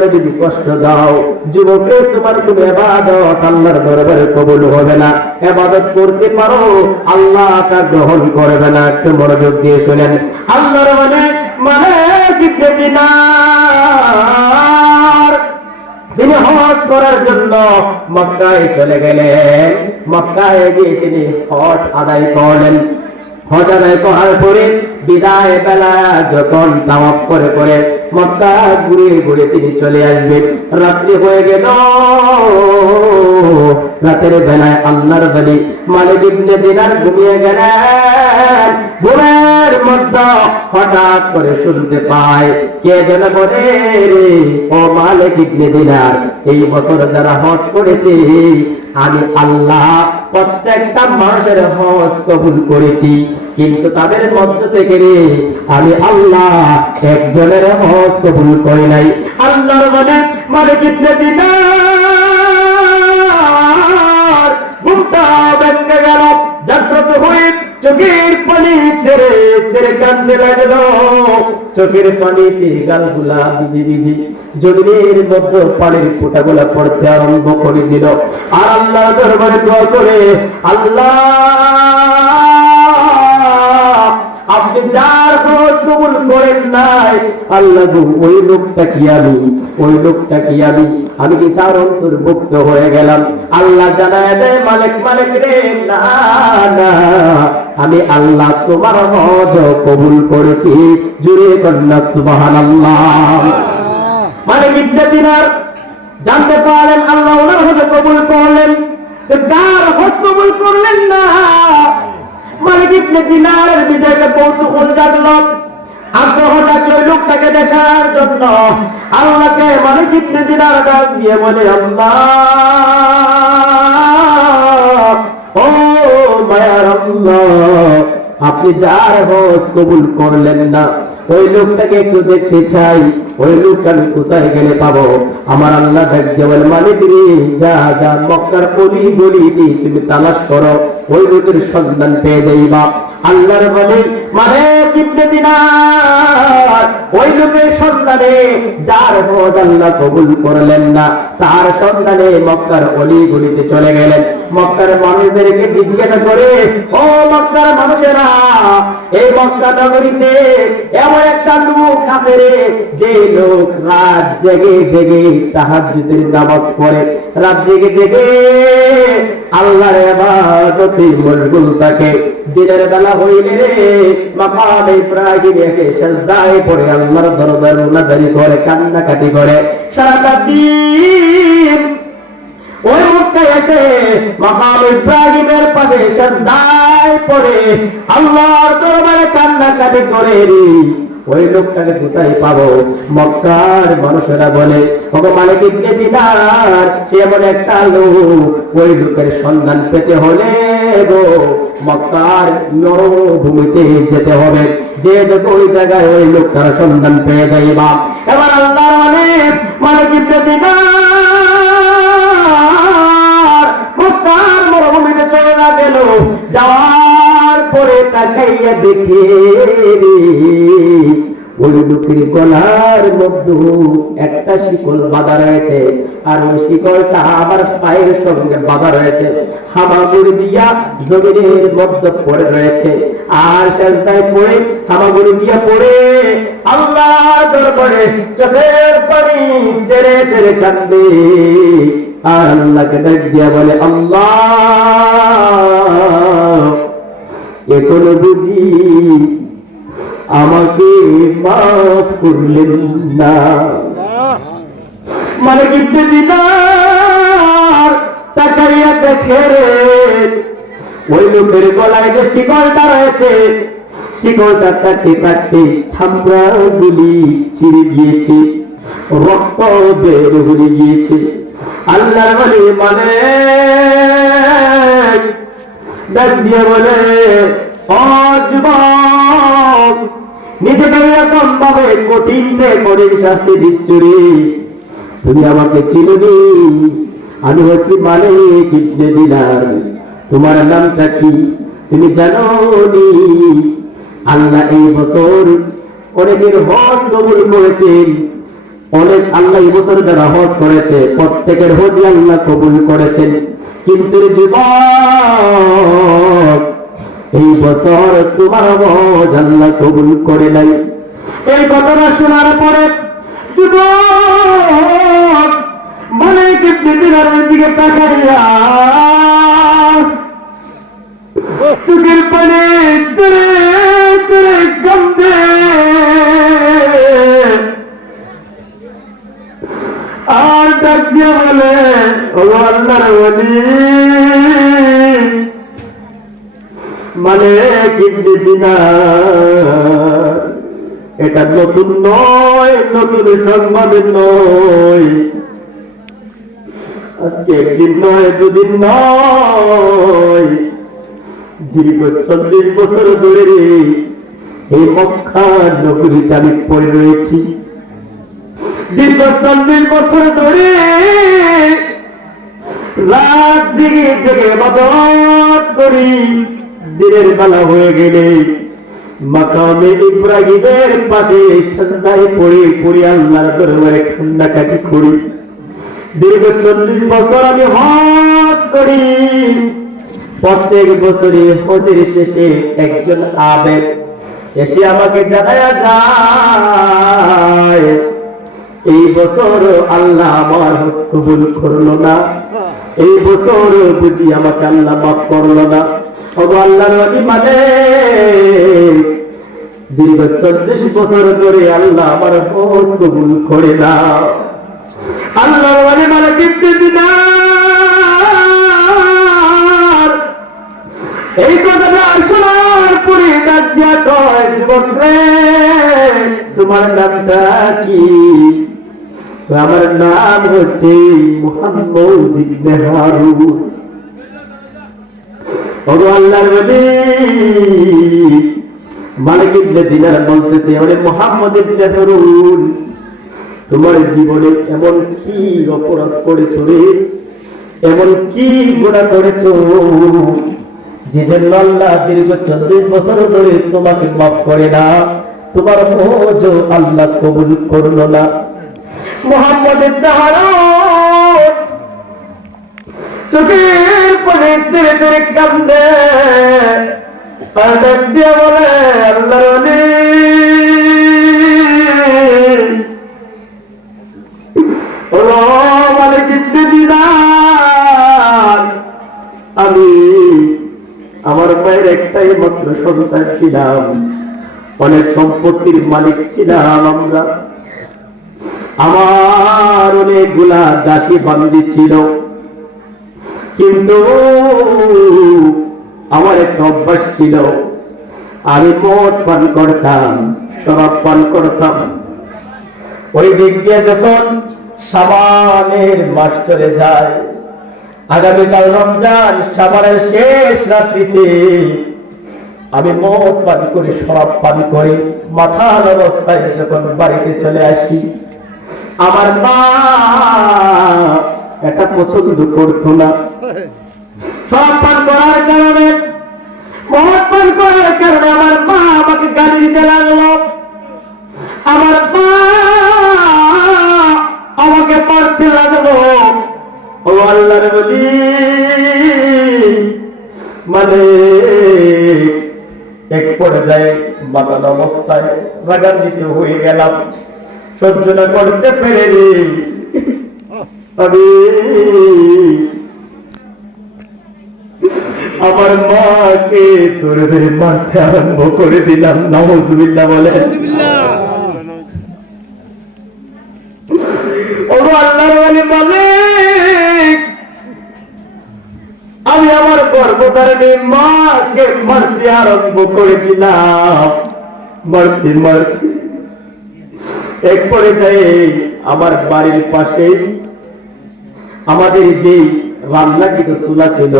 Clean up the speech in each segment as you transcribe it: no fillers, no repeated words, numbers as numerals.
যুবকরে যদি কষ্ট দাও, যুবকে তোমার কোনো ইবাদত আল্লাহর দরবারে কবুল হবে না। ইবাদত করতে পারো, আল্লাহ তা গ্রহণ করবে না। একটু মনোযোগ দিয়ে শুনেন। আল্লাহর মানে ইবনে দিনার তিনি হজ করার জন্য মক্কায় চলে গেলেন। মক্কায় গিয়ে তিনি হজ আদায় করলেন। হজ আদায় করার পরে বিদায় বেলা যখন তাওয়াফ করে করে মক্কা ঘুরে ঘুরে তিনি চলে আসবেন, রাত্রি হয়ে গেল। রাতের বেলায় আল্লাহর বলি মালিক ইবনে দিনার ঘুমিয়ে গেলেন। ঘুমের মধ্যে হঠাৎ করে শুনতে পায় কে যেন বলে, ও মালিক ইবনে দিনার, এই বছর যারা হজ করেছে আমি আল্লাহ প্রত্যেকটা মানুষের হজ কবুল করেছি, কিন্তু তাদের মধ্য থেকে আমি আল্লাহ একজনের হজ কবুল করি নাই। আল্লাহর মালিক ইবনে দিনার ঘুমটা ভেঙে গেল। জাগ্রত হয়ে চোখের পানি ছেড়ে ছেড়ে কাঁদতে লাগলো। চোখের পানিতে গালগুলা ভিজি ভিজি জমিনের মধ্যে পানির ফোঁটাগুলা পড়তে আরম্ভ করে দিল। আর আল্লাহ দরবারে দোয়া করে, আল্লাহ আপনি যার হজ কবুল করেন নাই, আল্লাহ গো ওই লোকটা কি আমি কি তার অন্তর্ভুক্ত হয়ে গেলাম? আল্লাহ জানায় দেয়, মালিক রে, না না, আমি আল্লাহ তোমার হজ কবুল করেছি। জুড়ে কন্যা সুবহানাল্লাহ। মালিক ইবনে দিনার জানতে পারলেন আল্লাহ ওনার হজ কবুল করলেন, কার হজ কবুল করলেন না? মালিক ইবনে দিনারের ভিতরে কৌতূহল জাগলো, আগ্রহ জাগলো লোকটাকে দেখার জন্য। আল্লাহকে মালিক ইবনে দিনার ডাক দিয়ে বলে, আল্লাহ ও মায়ার আল্লাহ, আপনি যার হজ কবুল করলেন না ওই লোকটাকে একটু দেখতে চাই। ওই লোকটা আমি কোথায় গেলে পাবো? আমার আল্লাহ ডাক দিয়ে বলে, মালিক রে, যা যা মক্কার গলি গলিতে তুমি তালাশ করো, ওই লোকের সন্ধান পেয়ে যাইবা। আল্লাহর মালিক ইবনে দিনার ওই লোকের সন্ধানে, যার হজ আল্লাহ কবুল করলেন না, তার সন্ধানে মক্কার গলি গলিতে চলে গেলেন। মক্কার মানুষদেরকে জিজ্ঞাসা করে, ও মক্কার মানুষেরা, এই মক্কা নগরীতে এমন একটা লোক আছে রে, যে লোক রাত জেগে জেগে তাহাজ্জুদের নামাজ পড়ে, রাত জেগে জেগে আল্লাহর ইবাদতে মশগুল থাকে। দিনের বেলা হইলে মাকাম ইব্রাহিম এসে সিজদায় পড়ে আল্লাহর দরবারে নাজারি করে, কান্নাকাটি করে। সারাটা দিন ওই মক্কায় এসে মাকাম ইব্রাহিমের পাশে সিজদায় পড়ে আল্লাহর দরবারে কান্নাকাটি করে। ওই লোকটাকে কোথায় পাবো? মক্কার মানুষেরা বলে, ওগো মালিক ইবনে দিনার, সে এমন একটা লোক, ওই লোকের সন্ধান পেতে হলে গো মক্কার মরুভূমিতে যেতে হবে, যে দেখো ওই জায়গায় ওই লোকটার সন্ধান পেয়ে যাইবা। এবার আল্লাহ মালিক ইবনে দিনার মক্কার মরুভূমিতে চলে না গেল। যাওয়ার পরে তাকাইয়া দেখে ওই লোকের গলার মধ্যে একটা শিকল বাঁধা রয়েছে, আর ওই শিকলটা আমার পায়ের সঙ্গে বাঁধা রয়েছে, হামাগুড়ি দিয়া জমিনের মধ্যে পড়ে রয়েছে। আর সেজদায় পড়ে হামাগুড়ি দিয়া পড়ে আল্লাহ দরবারে চোখের পানি ছেড়ে ছেড়ে কাঁদে। আর আল্লাহকে ডাক দিয়া বলে, আল্লাহ এখন বুঝি আমাকে মাফ করলেন না। মালিক ইবনে দিনার তাকাইয়া দেখে রে, ওই লোকের গলায় যে শিকলটা রয়েছে, শিকলটা কাটতে কাটতে ছামড়া গুলি ছিঁড়ে গিয়েছে, রক্ত বের হয়ে গিয়েছে। আল্লাহর ওলি মালিক ডাক দিয়ে বলে, ও যুবক, নিজেকে এরকম ভাবে কঠিন কঠিন শাস্তি দিচ্ছ রে, তুমি আমাকে চিননি? আমি হচ্ছি মালিক ইবনে দিনার। তোমার নামটা কি তুমি জানো নি? আল্লাহ এই বছর অনেকের হজ কবুল করেছেন, অনেক আল্লাহ এই বছর যারা হজ করেছে প্রত্যেকের হজই আল্লাহ কবুল করেছেন, কিন্তু যুবক এই বছর তোমার হজ আল্লাহ কবুল করে নাই। এই ঘটনা শোনার পরে যুবক মালিক ইবনে দিনারের দিকে তাকাইয়া চোখের পানি ছেড়ে ছেড়ে কাঁদে, আর ডাক দিয়ে বলে, ও আল্লাহর ওলি মালিক ইবনে দিনার, এটা নতুন নয়, নতুন সংবাদ নয়, আজকে একদিন নয়, দুদিন নয়, দীর্ঘ 40 বছর ধরে এই মক্কা নগরীতে আমি পড়ে রয়েছি। দীর্ঘ 40 বছর ধরে রাত জেগে জেগে ইবাদত করি, দিনের বেলা হয়ে গেলে মাকামে ইব্রাহিমের পাশে সাজদায় পড়ে পড়ে আল্লাহর দরবারে কান্নাকাটি করি। দীর্ঘ 40 বছর আমি হজ করি। প্রত্যেক বছরে হজের শেষে একজন আবেদ এসে আমাকে জানায়া যায়, এই বছর আল্লাহ আমার হজ কবুল করলো না, এই বছর বুঝি আমাকে আল্লাহ মাফ করলো না। আল্লাহর ওলি মালিক দীর্ঘ 40 বছর ধরে আল্লাহ আমার হজ কবুল করে না। আল্লাহর ওলি মালিক ইবনে দিনার এই কথাটা শোনার পরে ডাক দিয়া কয়, যুবক রে তোমার নামটা কি? আমার নাম হচ্ছে মুহাম্মদ ইবনে হারুন। ও আল্লাহর ওলি মালিক ইবনে দিনার বলতেছে, ওরে মুহাম্মদ ইবনে হারুন, তোমার জীবনে এমন কি অপরাধ করেছো রে, এমন কি গুনাহ করেছো যে জন্য আল্লাহ দীর্ঘ 40 বছর ধরে তোমাকে মাফ করে না, তোমার হজ আল্লাহ কবুল করলো না? মুহাম্মদ ইবনে হারুন চোখের পানি ছেড়ে ছেড়ে কাঁদে, আর ডাক দিয়ে বলে, আল্লাহর ওলি ও মালিক ইবনে দিনার, আমি আমার মায়ের একটাই মাত্র সন্তান ছিলাম, অনেক সম্পত্তির মালিক ছিলাম আমরা, আমার অনেকগুলা দাসী বান্দি ছিল, কিন্তু আমার একটা অভ্যাস ছিল, আমি মদ পান করতাম, শরাব পান করতাম। ওই দিক দিয়ে যখন শাবানের মাস চলে যায়, আগামীকাল রমজান, শাবানের শেষ রাত্রিতে আমি মদ পান করে শরাব পান করে মাথার অবস্থায় যখন বাড়িতে চলে আসি, আমার মা এটা পছন্দ করতো না। শরাব পান করার কারণে, মদ পান করার কারণে আমার মা আমাকে গালি দিতে লাগলো, আমার মা আমাকে মারতে লাগলো। ও আল্লাহর ওলি মানে এক পর্যায়ে মাতাল অবস্থায় রাগান্বিত হয়ে গেলাম, সহ্য না করতে পেরে আমি আমার মাকে ধরে ধরে মারতে আরম্ভ করে দিলাম। নাউযুবিল্লাহ বলে। ও আল্লাহর ওলি মালিক, আমি আমার গর্ভধারিণী মাকে মারতে আরম্ভ করে দিলাম, মারতে মারতে এক পর্যায়ে আমার বাড়ির পাশে আমাদের যে রান্নাকৃত চুলা ছিল,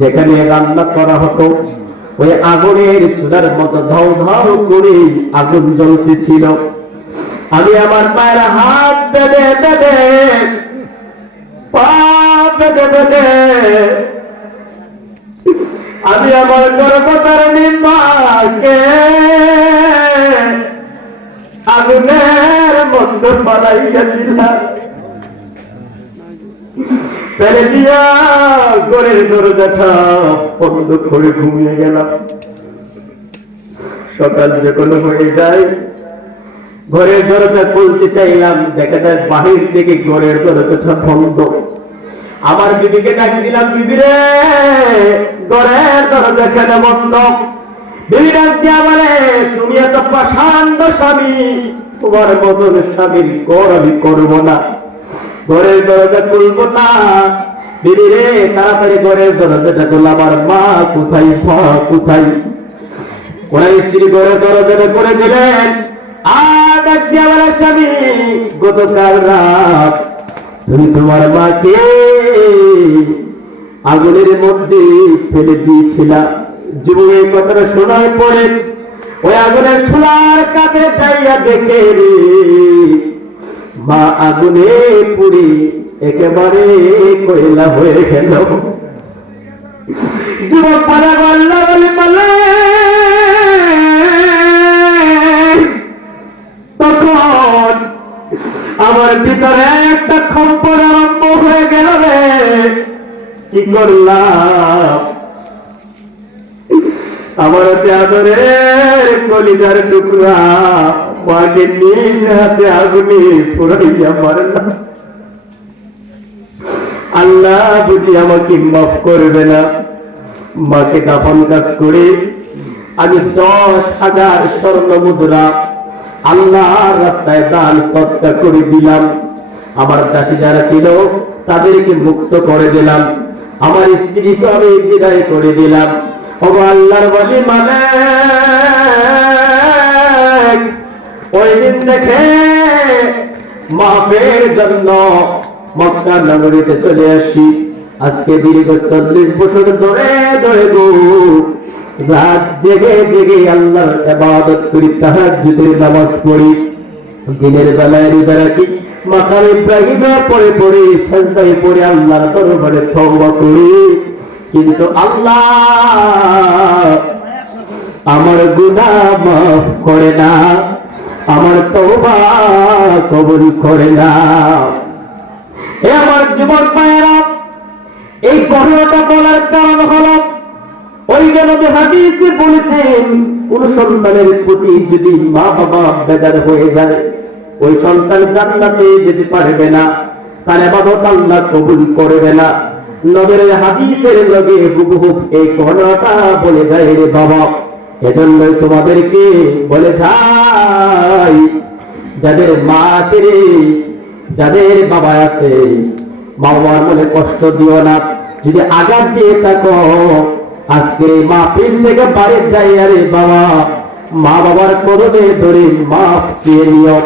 যেখানে রান্না করা হতো, ওই আগুনের চুলার মতো ধাউ ধাউ করে আগুন জ্বলতেছিল। আমি আমার মায়ের হাত বেঁধে বেঁধে, পা বেঁধে বেঁধে আমি আমার গর্ভধারিণী মাকে আগুনের মধ্যে মধ্যে পালাইয়া দিলাম, ফেলে দিয়া ঘরের দরজাটা বন্ধ করে ঘুমিয়ে গেলাম। সকাল যখন হয়ে যায়, ঘরের দরজা খুলতে চাইলাম, দেখা যায় বাহির থেকে ঘরের দরজাটা বন্ধ। আমার বিবিকে ডাক দিলাম, বিবি রে, ঘরের দরজা কেন বন্ধ? বিবি ডাক দিয়া বলে, তুমি এত পাষাণ্ড স্বামী, তোমার মতন স্বামীর ঘর আমি করবো না, ঘরের দরজা খুলবো না। বিবি রে, তাড়াতাড়ি ঘরের দরজাটা খুল, আমার মা কোথায়, মা কোথায়? ওনার স্ত্রী ঘরের দরজাটা করে দিলেন। আর ডাক দিয়া বলে, স্বামী, গতকাল রাত তুমি তোমার মাকে আগুনের মধ্যে ফেলে দিয়েছিলা। যুবকের কথাটা শোনার পরে ওই আগুনের চুলার কাছে যাইয়া দেখে রে, মা আগুনে পুড়ে একেবারে কয়লা হয়ে গেল। যুবক পালা বলল, বলে তখন আমার ভিতরে একটা কম্পন আরম্ভ হয়ে গেল রে, কি করলাম? আমার আদরের কলিজার টুকরা মাকে নিজ হাতে আগুনে পুরাইয়া মারলাম। আল্লাহ বুঝি আমাকে মাফ করবে না? মাকে দাফন কাজ করে আমি 10,000 স্বর্ণ মুদ্রা আল্লাহর রাস্তায় দান সদকা করে দিলাম। আমার দাসী যারা ছিল তাদেরকে মুক্ত করে দিলাম, আমার স্ত্রীকে আমি বিদায় করে দিলাম। আল্লাহর ওয়ালি মালিক ওই দিন দেখে মাফের জন্য মক্কা নগরীতে চলে আসি। আজকে দীর্ঘ 40 বছর ধরে ধরে রাত জেগে জেগে আল্লাহর ইবাদত করি, তাহাজ্জুদের নামাজ পড়ি, দিনের বেলায় রোজা রাখি, মাকাম ইব্রাহিমে পড়ে পড়ে সাজদায় পড়ে আল্লাহর দরবারে তওবা করি। কিন্তু আল্লাহ আমার গুনাহ মাফ করে না, আমার তওবা কবুল করে না। হে আমার যুবক ভাইয়েরা, এই ঘটনাটা বলার কারণ হলো ওই নবী হাদিসে বলেছেন, কোন সন্তানের প্রতি যদি মা বাবা বেজার হয়ে যায়, ওই সন্তান জান্নাতে যেতে পারবে না, তার ইবাদত আল্লাহ কবুল করবে না। নবীর হাদিসের লগে হুবহু এই ঘটনাটা বলে যায় রে বাবা। এজন্যই তোমাদেরকে বলে যাই, যাদের মা আছে রে, যাদের বাবা আছে, মা বাবার মনে কষ্ট দিও না। যদি আঘাত দিয়ে থাকো, আজকে মাহফিল থেকে বাড়ি যাই, আরে বাবা, মা বাবার কদমে ধরে মাফ চেয়ে নিও।